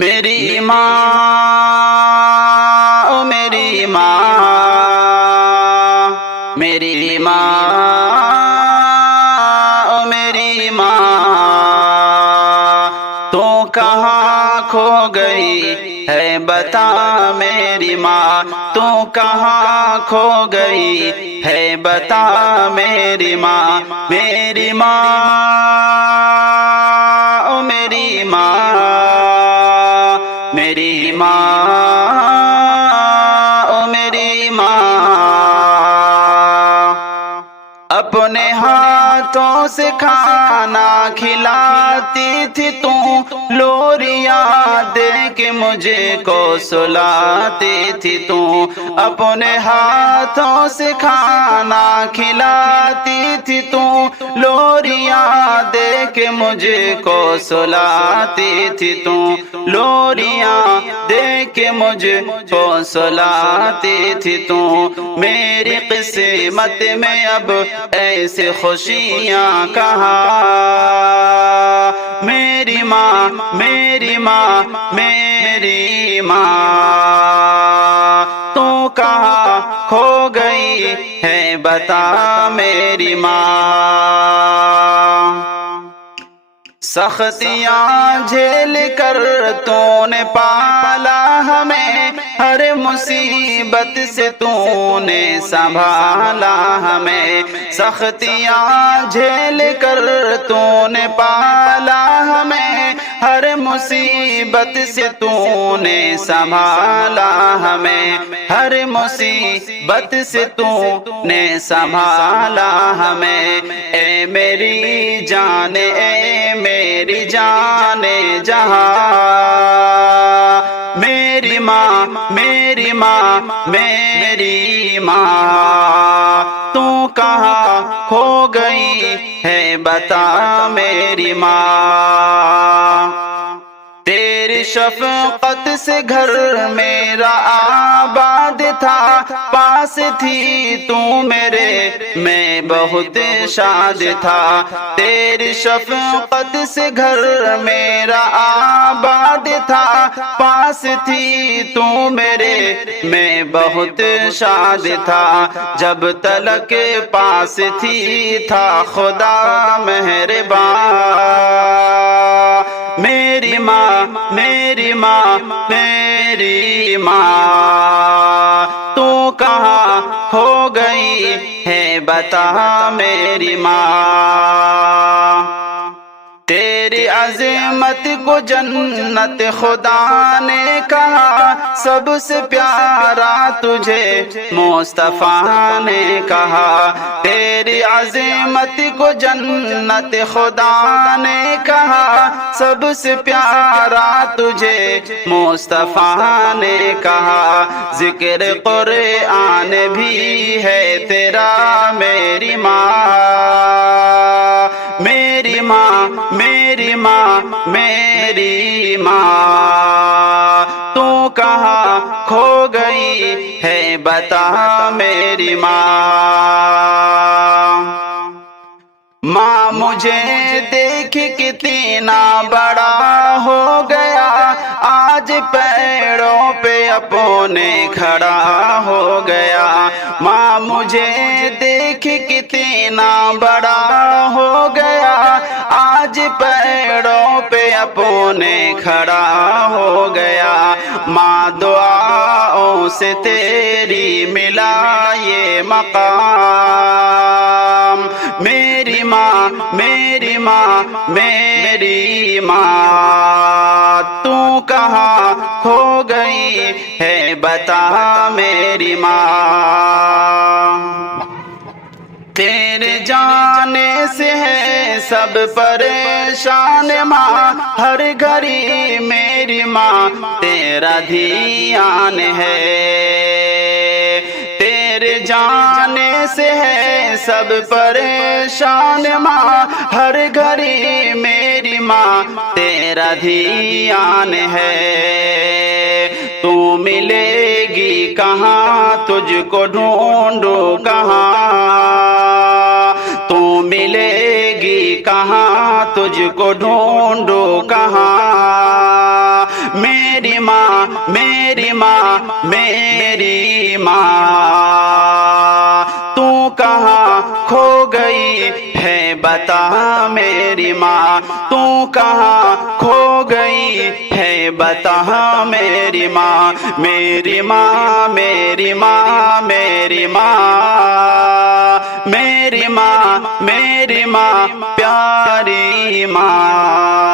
میری ماں او میری ماں، میری ماں او میری ماں، تو کہاں کھو گئی ہے بتا میری ماں، تو کہاں کھو گئی ہے بتا میری ماں، میری ماں او میری ماں، میری ماں او میری ماں، اپنے ہاتھوں سے کھانا کھلاتی تھی تو لوریاں دے کے مجھے کو سلاتی تھی تو، اپنے ہاتھوں سے کھانا کھلاتی تھی تو لوریاں دے کے مجھے کو سلاتی تھی تو، لوریاں دے کے مجھے کو سلاتی تھی تو، میری قسمت میں اب ایسے خوشیاں کہاں، میری ماں میری ماں میری ماں، تو کہاں کھو گئی ہے بتا میری ماں، سختیاں جھیل کر تو نے پالا ہمیں، ہر مصیبت سے تو نے سنبھالا ہمیں، سختیاں جھیل کر تو نے پالا ہمیں، ہر مصیبت سے تو نے سنبھالا ہمیں، ہر مصیبت سے تو نے سنبھالا ہمیں، اے میری جان اے میری جان جہاں، میری ماں میری ماں میری ماں، تو کہاں کھو گئی ہے بتا میری ماں، تیری شفقت سے گھر میرا آباد تھا، پاس تھی تو میرے میں بہت شاد تھا، تیری شفقت سے گھر میرا آباد تھا، پاس تھی تو میرے میں بہت شاد تھا، جب تلک پاس تھی تھا خدا مہربان، میری ماں میری ماں میری ماں، تو کہاں کھو گئی ہے بتا میری ماں، تیری عظمت کو جنت خدا نے کہا، سب سے پیارا تجھے مصطفیٰ نے کہا، تیری عظمت کو جنت خدا نے کہا، سب سے پیارا تجھے مصطفیٰ نے کہا، ذکر قرآن بھی ہے تیرا میری ماں، میری ماں میری ماں میری ماں، تو کہاں کھو گئی ہے بتا میری ماں، ماں مجھے دیکھ کتنا بڑا ہو گیا، آج پیروں پہ اپنے کھڑا ہو گیا، ماں مجھے دیکھ کتنا بڑا ہو گیا، آج پیروں پہ اپنے کھڑا ہو گیا، ماں دعاؤں سے تیری ملا یہ مقام، میری ماں میری ماں میری ماں، تو کہاں کھو گئی ہے بتا میری ماں، تیرے جانے سے ہے سب پریشان ماں، ہر گھڑی میری ماں تیرا دھیان ہے، تیرے جانے سے ہے سب پریشان ماں، ہر گھڑی میری ماں تیرا دھیان ہے، تو ملے گی کہاں تجھ کو ڈھونڈو کہاں، تو ملے گی کہاں تجھ کو ڈھونڈو کہاں، میری ماں میری ماں تو کہاں کھو گئی ہے بتا میری ماں تو کہاں کھو گئی ہے بتا میری ماں میری ماں میری ماں میری ماں میری ماں میری ماں پیاری ماں